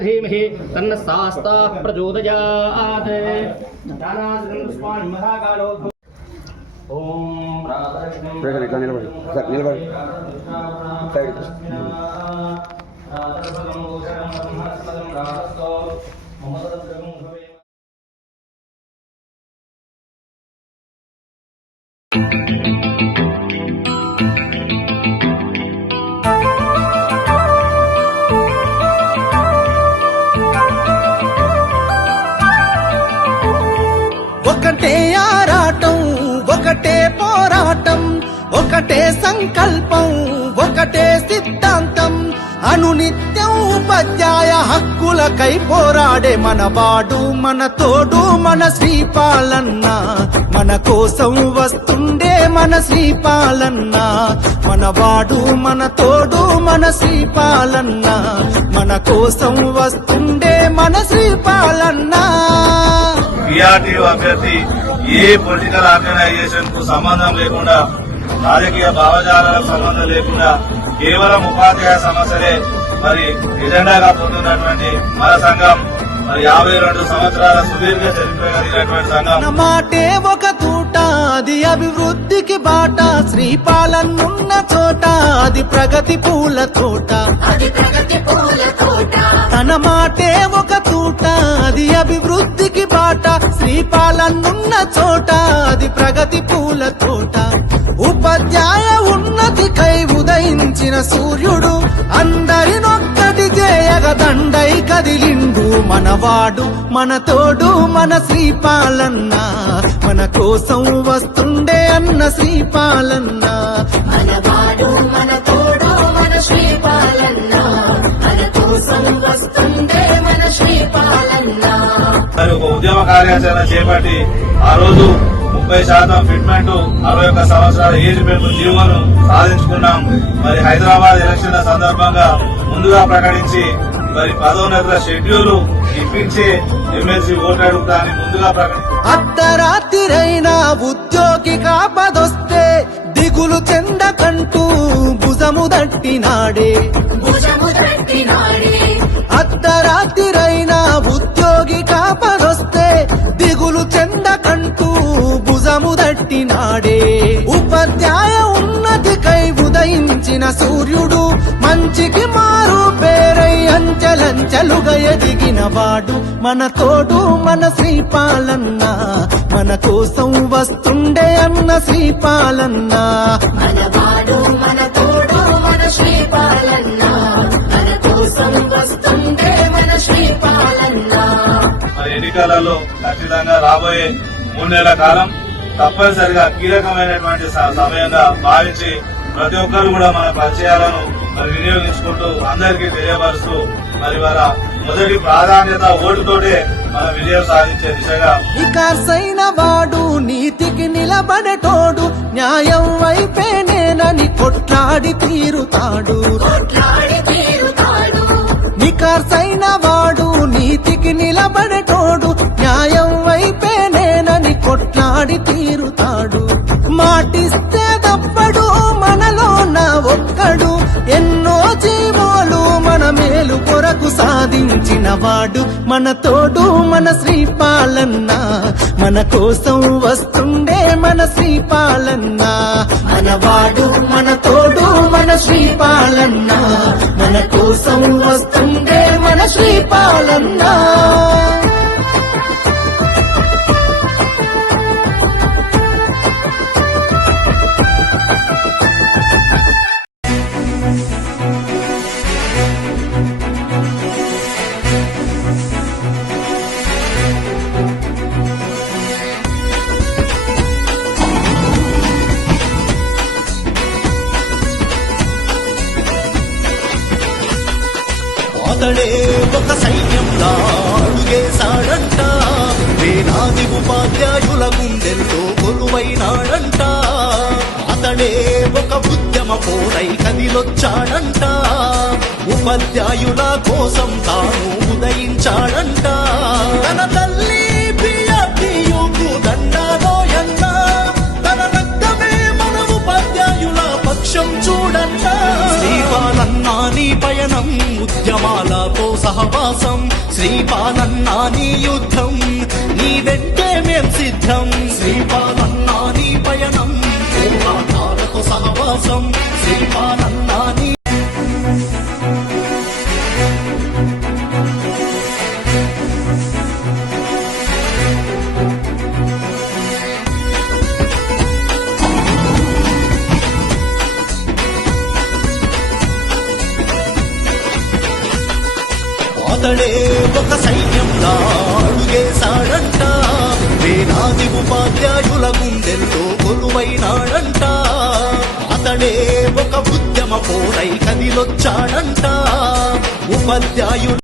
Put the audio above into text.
धीमहि तन्न शास्त्रः प्रचोदयात् ज्ञानाग्निं पुष्पाणि महाकालो ओम ఒకటే ఆరాటం ఒకటే పోరాటం ఒకటే సంకల్పం ఒకటే సిద్ధాంతం అనునిత్యం ఉపాధ్యాయ హక్కులకై పోరాడే మనవాడు మన తోడు మన శ్రీపాలన్న మన కోసం వస్తుండే మన శ్రీపాలన్న మనవాడు మన తోడు మన శ్రీపాలన్న మన కోసం వస్తుండే మన శ్రీపాలన్న. టీఆర్టీయూ అభ్యర్థి ఏ పొలిటికల్ ఆర్గనైజేషన్ కు సంబంధం లేకుండా రాజకీయ భావజాలకు సంబంధం లేకుండా కేవలం ఉపాధ్యాయ సమస్యలే మరి ఎజెండాగా పొందుతున్నటువంటి మన సంఘం మరి 52 సంవత్సరాల సుదీర్ఘ చరిత్ర కలిగినటువంటి సంఘం. మాటే ఒక తూట అది అభివృద్ధికి బాట శ్రీపాలనున్న చోట అది ప్రగతి పూల తోట తన మాటే ఒక తూట అది అభివృద్ధికి బాట శ్రీపాలనున్న చోట అది ప్రగతి పూల తోట ఉపాధ్యాయ ఉన్నతికై ఉదయించిన సూర్యుడు అందరినొక్కటి చేయగా దండై కదిలిండు మనవాడు మన తోడు మన శ్రీపాలన్న మన కోసం వస్తుండే అన్న శ్రీపాలన్న మనవాడు మన తోడు మన శ్రీపాలన్న మన కోసం వస్తుండే మన శ్రీపాలన్న. ఒక ఉద్యమ కార్యాచరణ చేపట్టి ఆ రోజు 30% ఫిట్మెంట్ 61 సంవత్సరాల ఏజ్ పెంపు జీవోను సాధించుకున్నాం. మరి హైదరాబాద్ ఎలక్షన్ల సందర్భంగా ముందుగా ప్రకటించి మరి పదోన్నతుల షెడ్యూల్ ఇప్పించే ఎమ్మెల్సీ ఓటు అడుగుతాని ముందుగా అర్ధరాత్రిరైనా ఉద్యోగి కాపదొస్తే దిగులు చెందకంటూ భుజము దట్టినాడే అర్ధరాత్రిరైనా ఉద్యోగి కాపదొస్తే దిగులు చెందకంటూ భుజము దట్టినాడే ఉపాధ్యాయ ఉన్నతికై ఉదయించిన సూర్యుడు మంచికి మారు పేరై అంచెలంచెలుగా ఎదిగిన వాడు మన తోడు మన శ్రీపాలన్న మన కోసం వస్తుండే అన్న శ్రీపాలన్న మనవాడు మన తోడు మన శ్రీపాలన్న మన కోసం వస్తుండే మన శ్రీపాలన్న. మరి ఎన్నికలలో ఖచ్చితంగా రాబోయే 3 నెలల కాలం తప్పనిసరిగా కీలకమైనటువంటి సమయంగా భావించి ప్రతి ఒక్కరు కూడా మన పరిచయాలను మరి వినియోగించుకుంటూ అందరికీ తెలియపరుస్తూ మరి వాళ్ళ మొదటి ప్రాధాన్యత ఓటుతోటే మన విజయం సాధించే దిశగా వికాసైన వాడు నీతికి నిలబడేటోడు న్యాయం వైపేనేనని కొట్లాడి తీరుతాడు నికార్సైన వాడు నీతికి నిలబడేటోడు న్యాయం వైపేనేనని కొట్లాడి తీరుతాడు మాటిస్తే తప్పడు మనలోన ఒక్కడు ఎన్నో జీవోలు మన మేలు కొరకు సాధించిన వాడు మన తోడు మన శ్రీపాలన్న మన కోసం వస్తుండే మన శ్రీపాలన్న మనవాడు మన తోడు మన శ్రీపాలన్న మన కోసం వస్తుండే మన శ్రీపాలన్న. అతడే ఒక సైన్యంలా అడుగేశాడంట వేలాది ఉపాధ్యాయుల గుండెల్లో కొలువైనాడంట అతడే ఒక ఉద్యమ పోరై కదిలొచ్చాడంట ఉపాధ్యాయుల కోసం తాను ఉదయించాడంట తన తల్లి పియకు దండాలోయన్న తన రక్తమే మన ఉపాధ్యాయుల పక్షం చూడంట శ్రీపాలన్నా నీ పయనం ఉద్యమాలతో సహవాసం శ్రీపాలన్నా నీ యుద్ధం నీ వెంటే మేం సిద్ధం శ్రీపాలన్నా నీ పయనం పోరాటాలతో సహవాసం శ్రీపాలన్నా నీ అతడే ఒక సైన్యంలా అడుగేశాడంట వేలాది ఉపాధ్యాయుల గుండెల్లో కొలువైనాడంట అతడే ఒక ఉద్యమ పోరై కదిలొచ్చాడంట ఉపాధ్యాయుడు